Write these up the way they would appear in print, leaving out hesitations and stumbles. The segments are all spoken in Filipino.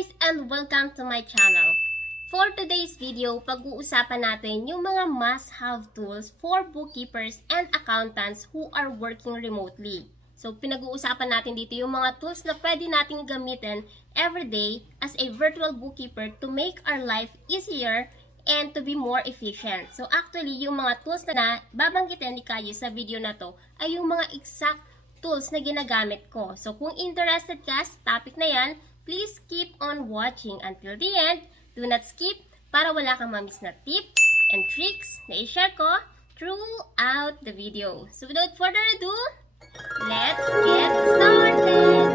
guys and welcome to my channel. For today's video, pag-uusapan natin yung mga must-have tools for bookkeepers and accountants who are working remotely. So pinag-uusapan natin dito yung mga tools na pwede nating gamitin everyday as a virtual bookkeeper to make our life easier and to be more efficient. So actually, yung mga tools na babanggitin ni Kaji sa video na to ay yung mga exact tools na ginagamit ko. So kung interested ka sa topic na yan, please keep on watching until the end. Do not skip para wala kang ma-miss na tips and tricks na i-share ko throughout the video. So without further ado, let's get started!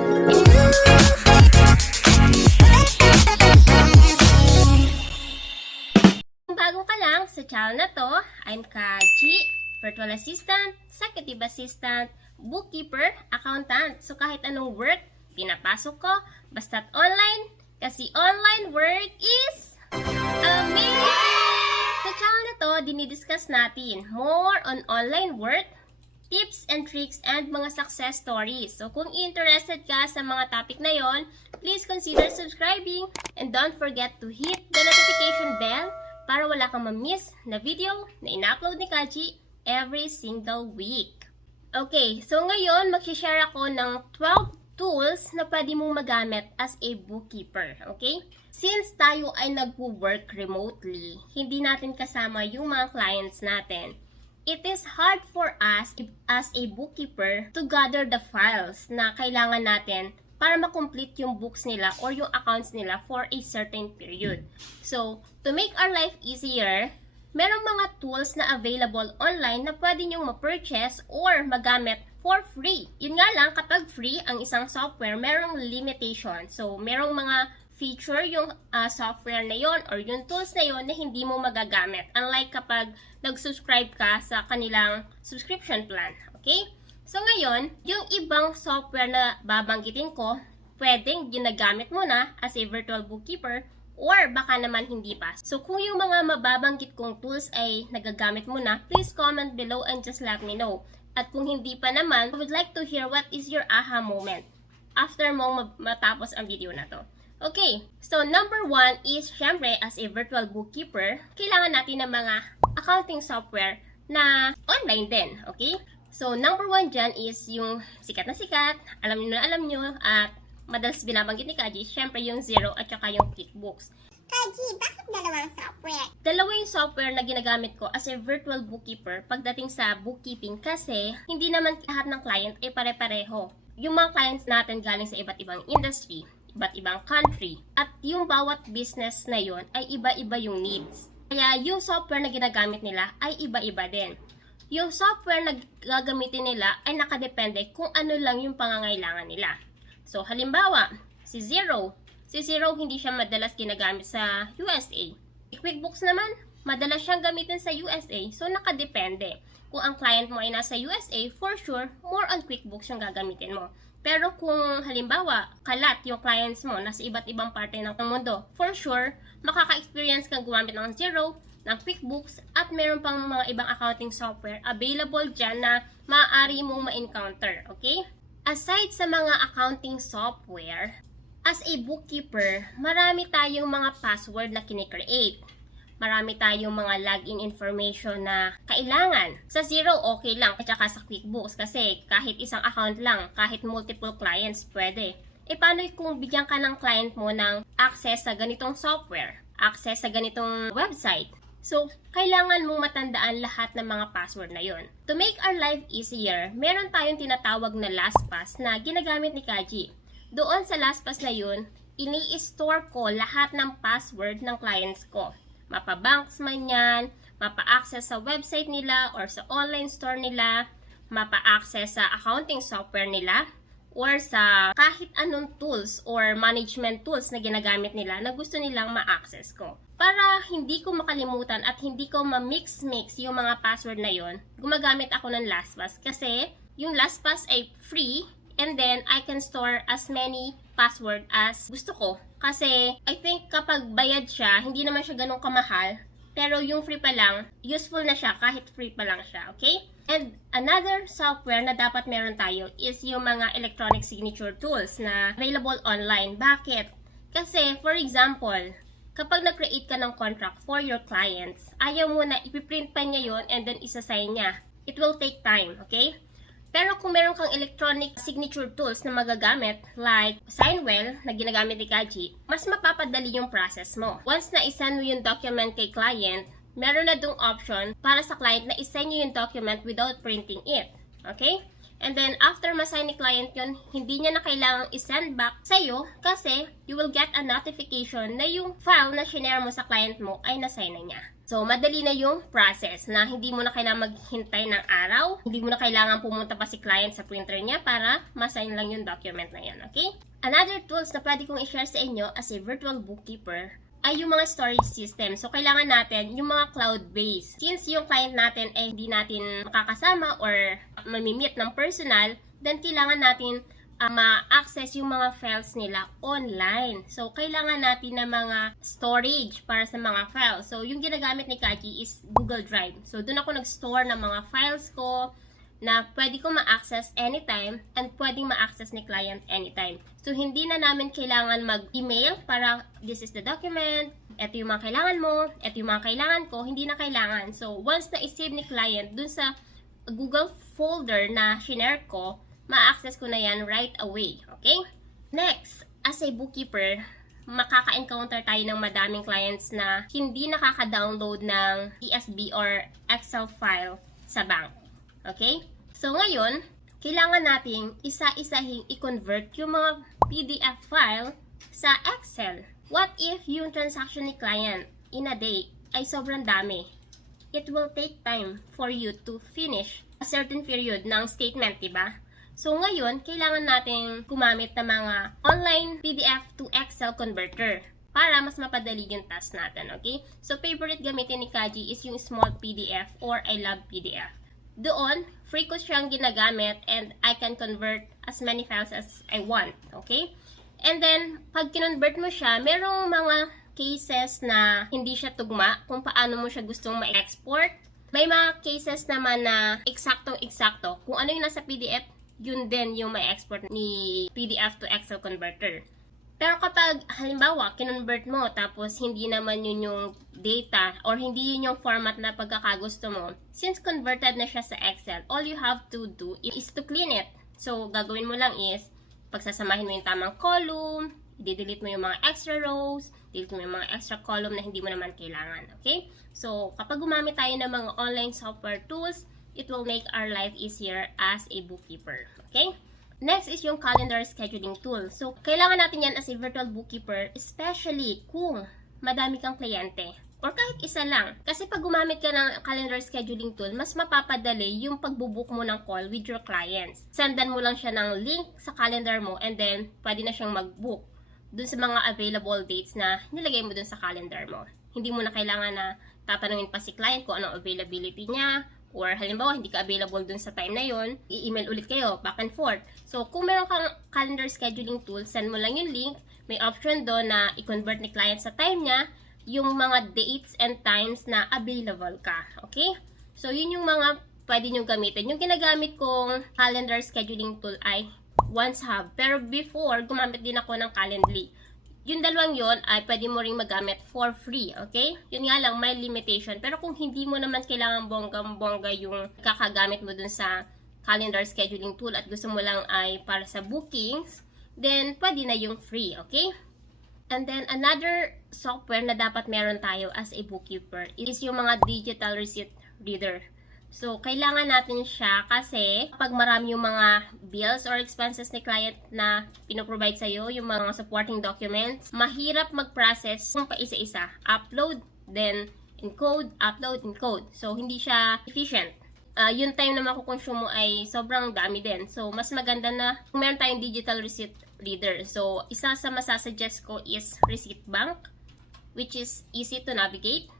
Kung bago ka lang sa channel na to, I'm Kaji, virtual assistant, executive assistant, bookkeeper, accountant. So kahit anong work, pinapasok ko, basta't online, kasi online work is amazing! Sa channel na to, dinidiscuss natin more on online work, tips and tricks, and mga success stories. So kung interested ka sa mga topic na yon, please consider subscribing and don't forget to hit the notification bell para wala kang ma-miss na video na ina-upload ni Kaji every single week. Okay, so ngayon mag-share ako ng 12 tools na pwede mong magamit as a bookkeeper, okay? Since tayo ay nag-work remotely, hindi natin kasama yung mga clients natin, it is hard for us as a bookkeeper to gather the files na kailangan natin para ma-complete yung books nila or yung accounts nila for a certain period. So, to make our life easier, merong mga tools na available online na pwede nyong ma-purchase or magamit for free. Yun nga lang, kapag free ang isang software, merong limitation. So, merong mga feature yung software na yon or yung tools na yon na hindi mo magagamit. Unlike kapag nag-subscribe ka sa kanilang subscription plan. Okay? So, ngayon, yung ibang software na babanggitin ko, pwedeng ginagamit mo na as a virtual bookkeeper or baka naman hindi pa. So, kung yung mga mababanggit kong tools ay nagagamit mo na, please comment below and just let me know. At kung hindi pa naman, I would like to hear what is your aha moment after mo matapos ang video na to. Okay, so number 1 is, syempre, as a virtual bookkeeper, kailangan natin ng mga accounting software na online din, okay? So, number 1 dyan is yung sikat na sikat, alam nyo, at madalas binabanggit ni Kaji, syempre yung Xero at saka yung QuickBooks. Kaji, bakit dalawang software? Dalawa yung software na ginagamit ko as a virtual bookkeeper pagdating sa bookkeeping kasi hindi naman lahat ng client ay pare-pareho. Yung mga clients natin galing sa iba't ibang industry, iba't ibang country, at yung bawat business na yon ay iba-iba yung needs. Kaya yung software na ginagamit nila ay iba-iba din. Yung software na gagamitin nila ay nakadepende kung ano lang yung pangangailangan nila. So halimbawa, si Xero, hindi siya madalas ginagamit sa USA. QuickBooks naman, madalas siyang gamitin sa USA. So, nakadepende. Kung ang client mo ay nasa USA, for sure, more on QuickBooks yung gagamitin mo. Pero kung halimbawa, kalat yung clients mo nasa iba't ibang parte ng mundo, for sure, makaka-experience kang gumamit ng Xero, ng QuickBooks, at meron pang mga ibang accounting software available dyan na maaari mong ma-encounter. Okay? Aside sa mga accounting software, as a bookkeeper, marami tayong mga password na kine-create. Marami tayong mga login information na kailangan. Sa Xero, okay lang. At saka sa QuickBooks kasi kahit isang account lang, kahit multiple clients, pwede. E paano kung bigyan ka ng client mo ng access sa ganitong software? Access sa ganitong website? So, kailangan mong matandaan lahat ng mga password na yon. To make our life easier, meron tayong tinatawag na LastPass na ginagamit ni Kaji. Doon sa LastPass na yun, ini-store ko lahat ng password ng clients ko. Mapa-banks man yan, mapa-access sa website nila or sa online store nila, mapa-access sa accounting software nila, or sa kahit anong tools or management tools na ginagamit nila na gusto nilang ma-access ko. Para hindi ko makalimutan at hindi ko ma-mix-mix yung mga password na yon, gumagamit ako ng LastPass kasi yung LastPass ay free. And then, I can store as many password as gusto ko. Kasi, I think kapag bayad siya, hindi naman siya ganun kamahal. Pero yung free pa lang, useful na siya kahit free pa lang siya. Okay? And another software na dapat meron tayo is yung mga electronic signature tools na available online. Bakit? Kasi, for example, kapag nag-create ka ng contract for your clients, ayaw mo na ipiprint pa niya yon and then isasign niya. It will take time, okay? Pero kung meron kang electronic signature tools na magagamit, like Signwell na ginagamit ni Kaji, mas mapapadali yung process mo. Once na isend mo yung document kay client, meron na dong option para sa client na isend nyo yung document without printing it. Okay? And then, after masign ni client yun, hindi niya na kailangang isend back sa'yo kasi you will get a notification na yung file na shinare mo sa client mo ay nasign na niya. So, madali na yung process na hindi mo na kailangan maghintay ng araw, hindi mo na kailangan pumunta pa si client sa printer niya para masign lang yung document na yan, okay? Another tools na pwede kong i-share sa inyo as a virtual bookkeeper ay yung mga storage system. So, kailangan natin yung mga cloud-based. Since yung client natin ay hindi natin makakasama or mamimit ng personal, then kailangan natin ma-access yung mga files nila online. So, kailangan natin ng mga storage para sa mga files. So, yung ginagamit ni Kaji is Google Drive. So, doon ako nag-store ng mga files ko na pwede ko ma-access anytime and pwedeng ma-access ni client anytime. So, hindi na namin kailangan mag-email para this is the document, ito yung mga kailangan mo, ito yung mga kailangan ko, hindi na kailangan. So, once na i-save ni client dun sa Google folder na shinare ko, ma-access ko na yan right away. Okay? Next, as a bookkeeper, makaka-encounter tayo ng madaming clients na hindi nakaka-download ng CSV or Excel file sa bank. Okay? So, ngayon, kailangan nating isa-isahing i-convert yung mga PDF file sa Excel. What if yung transaction ni client in a day ay sobrang dami? It will take time for you to finish a certain period ng statement, diba? So, ngayon, kailangan nating gumamit ng mga online PDF to Excel converter para mas mapadali yung task natin, okay? So, favorite gamitin ni Kaji is yung small PDF or I love PDF. Doon, free ko siyang ginagamit and I can convert as many files as I want, okay? And then, pag kinonvert mo siya, merong mga cases na hindi siya tugma kung paano mo siya gustong ma-export. May mga cases naman na eksaktong-eksakto. Kung ano yung nasa PDF, yun din yung ma-export ni PDF to Excel converter. Pero kapag halimbawa kinonvert mo tapos hindi naman yun yung data or hindi yun yung format na pagkakagusto mo, since converted na siya sa Excel, all you have to do is to clean it. So, gagawin mo lang is pagsasamahin mo yung tamang column, i-delete mo yung mga extra rows, delete mo yung mga extra column na hindi mo naman kailangan. Okay? So, kapag gumamit tayo ng mga online software tools, it will make our life easier as a bookkeeper. Okay? Next is yung calendar scheduling tool. So, kailangan natin yan as a virtual bookkeeper, especially kung madami kang kliyente or kahit isa lang. Kasi pag gumamit ka ng calendar scheduling tool, mas mapapadali yung pagbubook mo ng call with your clients. Sendan mo lang siya ng link sa calendar mo and then pwede na siyang mag-book dun sa mga available dates na nilagay mo dun sa calendar mo. Hindi mo na kailangan na tatanungin pa si client kung anong availability niya, or halimbawa, hindi ka available dun sa time na yon, i-email ulit kayo, back and forth. So, kung meron kang calendar scheduling tool, send mo lang yung link. May option doon na i-convert ni client sa time niya yung mga dates and times na available ka. Okay? So, yun yung mga pwede nyo gamitin. Yung ginagamit kong calendar scheduling tool ay OneHub. Pero before, gumamit din ako ng Calendly. Yung dalawang yon ay pwede mo ring magamit for free, okay? Yun nga lang, may limitation. Pero kung hindi mo naman kailangan bonggang-bongga yung kakagamit mo dun sa calendar scheduling tool at gusto mo lang ay para sa bookings, then pwede na yung free, okay? And then, another software na dapat meron tayo as a bookkeeper is yung mga digital receipt reader. So, kailangan natin siya kasi kapag marami yung mga bills or expenses ni client na pinoprovide sa'yo, yung mga supporting documents, mahirap mag-process kung paisa-isa. Upload, then encode, upload, encode. So, hindi siya efficient. Yung time na makukonsume mo ay sobrang dami din. So, mas maganda na kung meron tayong digital receipt reader. So, isa sa masasuggest ko is Receipt Bank, which is easy to navigate.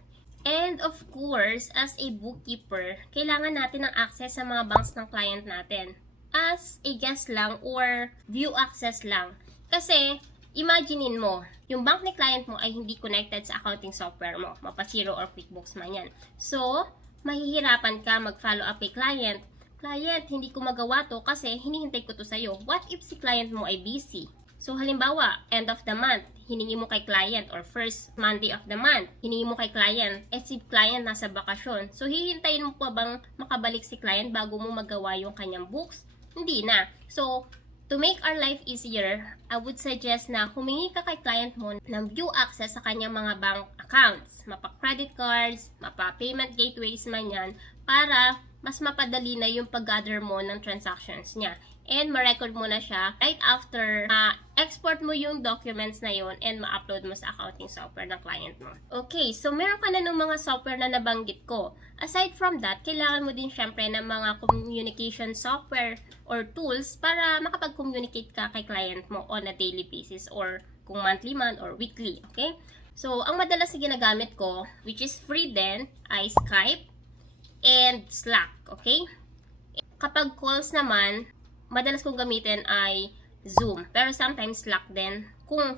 And of course, as a bookkeeper, kailangan natin ng access sa mga banks ng client natin. As a guest lang or view access lang. Kasi, imaginein mo, yung bank ni client mo ay hindi connected sa accounting software mo. Mapa-Xero or QuickBooks man yan. So, mahihirapan ka mag-follow up kay client. Client, hindi ko magawa to kasi hinihintay ko to sa'yo. What if si client mo ay busy? So halimbawa, end of the month, hiningi mo kay client or first Monday of the month, hiningi mo kay client, si client nasa bakasyon. So hihintayin mo pa bang makabalik si client bago mo magawa yung kanyang books? Hindi na. So, to make our life easier, I would suggest na humingi ka kay client mo ng view access sa kanyang mga bank accounts, mapa-credit cards, mapa-payment gateways man yan, para mas mapadali na yung pag-gather mo ng transactions niya. And ma-record mo na siya right after export mo yung documents na yun and ma-upload mo sa accounting software ng client mo. Okay, so meron ka na ng mga software na nabanggit ko. Aside from that, kailangan mo din syempre ng mga communication software or tools para makapag-communicate ka kay client mo on a daily basis or kung monthly man or weekly. Okay? So, ang madalas na ginagamit ko, which is free din, ay Skype and Slack. Okay? Kapag calls naman, madalas kong gamitin ay Zoom. Pero sometimes Slack din kung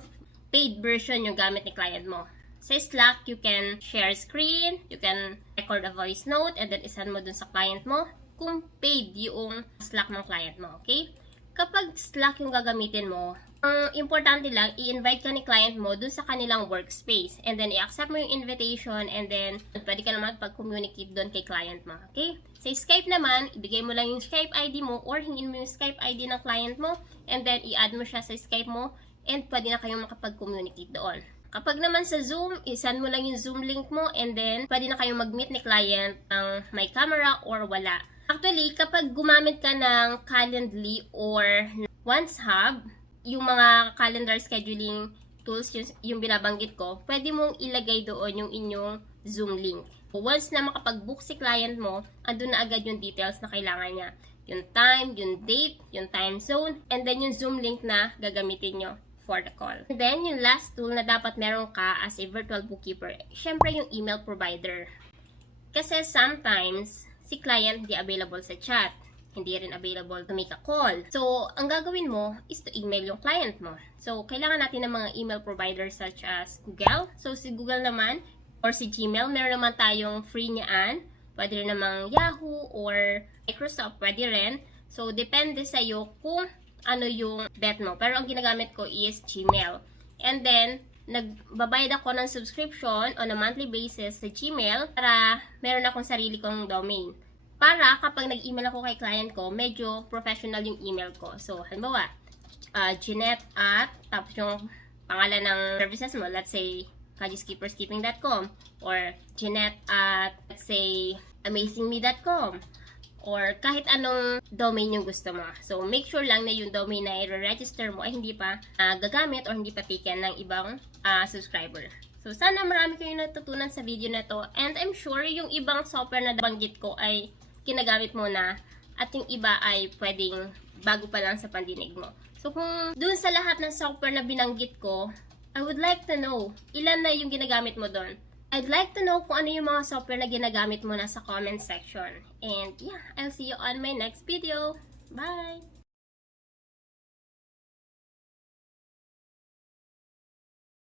paid version yung gamit ni client mo. Sa Slack, you can share screen, you can record a voice note, and then isend mo dun sa client mo kung paid yung Slack ng client mo. Okay? Kapag Slack yung gagamitin mo, ang importante lang, i-invite ka ni client mo dun sa kanilang workspace. And then, i-accept mo yung invitation and then, pwede ka naman pag-communicate dun kay client mo. Okay? Sa Skype naman, ibigay mo lang yung Skype ID mo or hingin mo yung Skype ID ng client mo and then, i-add mo siya sa Skype mo and pwede na kayong makapag-communicate doon. Kapag naman sa Zoom, i-send mo lang yung Zoom link mo and then, pwede na kayong mag-meet ni client ng may camera or wala. Actually, kapag gumamit ka ng Calendly or OneHub, yung mga calendar scheduling tools yung binabanggit ko, pwede mong ilagay doon yung inyong Zoom link. Once na makapag-book si client mo, andun na agad yung details na kailangan niya. Yung time, yung date, yung time zone, and then yung Zoom link na gagamitin nyo for the call. And then, yung last tool na dapat meron ka as a virtual bookkeeper, syempre yung email provider. Kasi sometimes, si client di available sa chat. Hindi rin available to make a call. So, ang gagawin mo is to email yung client mo. So, kailangan natin ng mga email providers such as Google. So, si Google naman or si Gmail, meron naman tayong free niyaan. Pwede rin namang Yahoo or Microsoft, pwede rin. So, depende sa'yo kung ano yung bet mo. Pero ang ginagamit ko is Gmail. And then, nagbabayad ako ng subscription on a monthly basis sa Gmail para meron akong sarili kong domain. Para kapag nag-email ako kay client ko, medyo professional yung email ko. So, halimbawa, Jeanette at, tapos yung pangalan ng services mo, let's say, kajiskeeperskeeping.com or Jeanette at, let's say, amazingme.com or kahit anong domain yung gusto mo. So, make sure lang na yung domain na i-register mo ay hindi pa gagamit or hindi pa taken ng ibang subscriber. So, sana marami kayong natutunan sa video na to and I'm sure yung ibang software na nabanggit ko ay kinagamit mo na at yung iba ay pwedeng bago pa lang sa pandinig mo. So, kung dun sa lahat ng software na binanggit ko, I would like to know ilan na yung ginagamit mo dun. I'd like to know kung ano yung mga software na ginagamit mo na sa comment section. And yeah, I'll see you on my next video. Bye!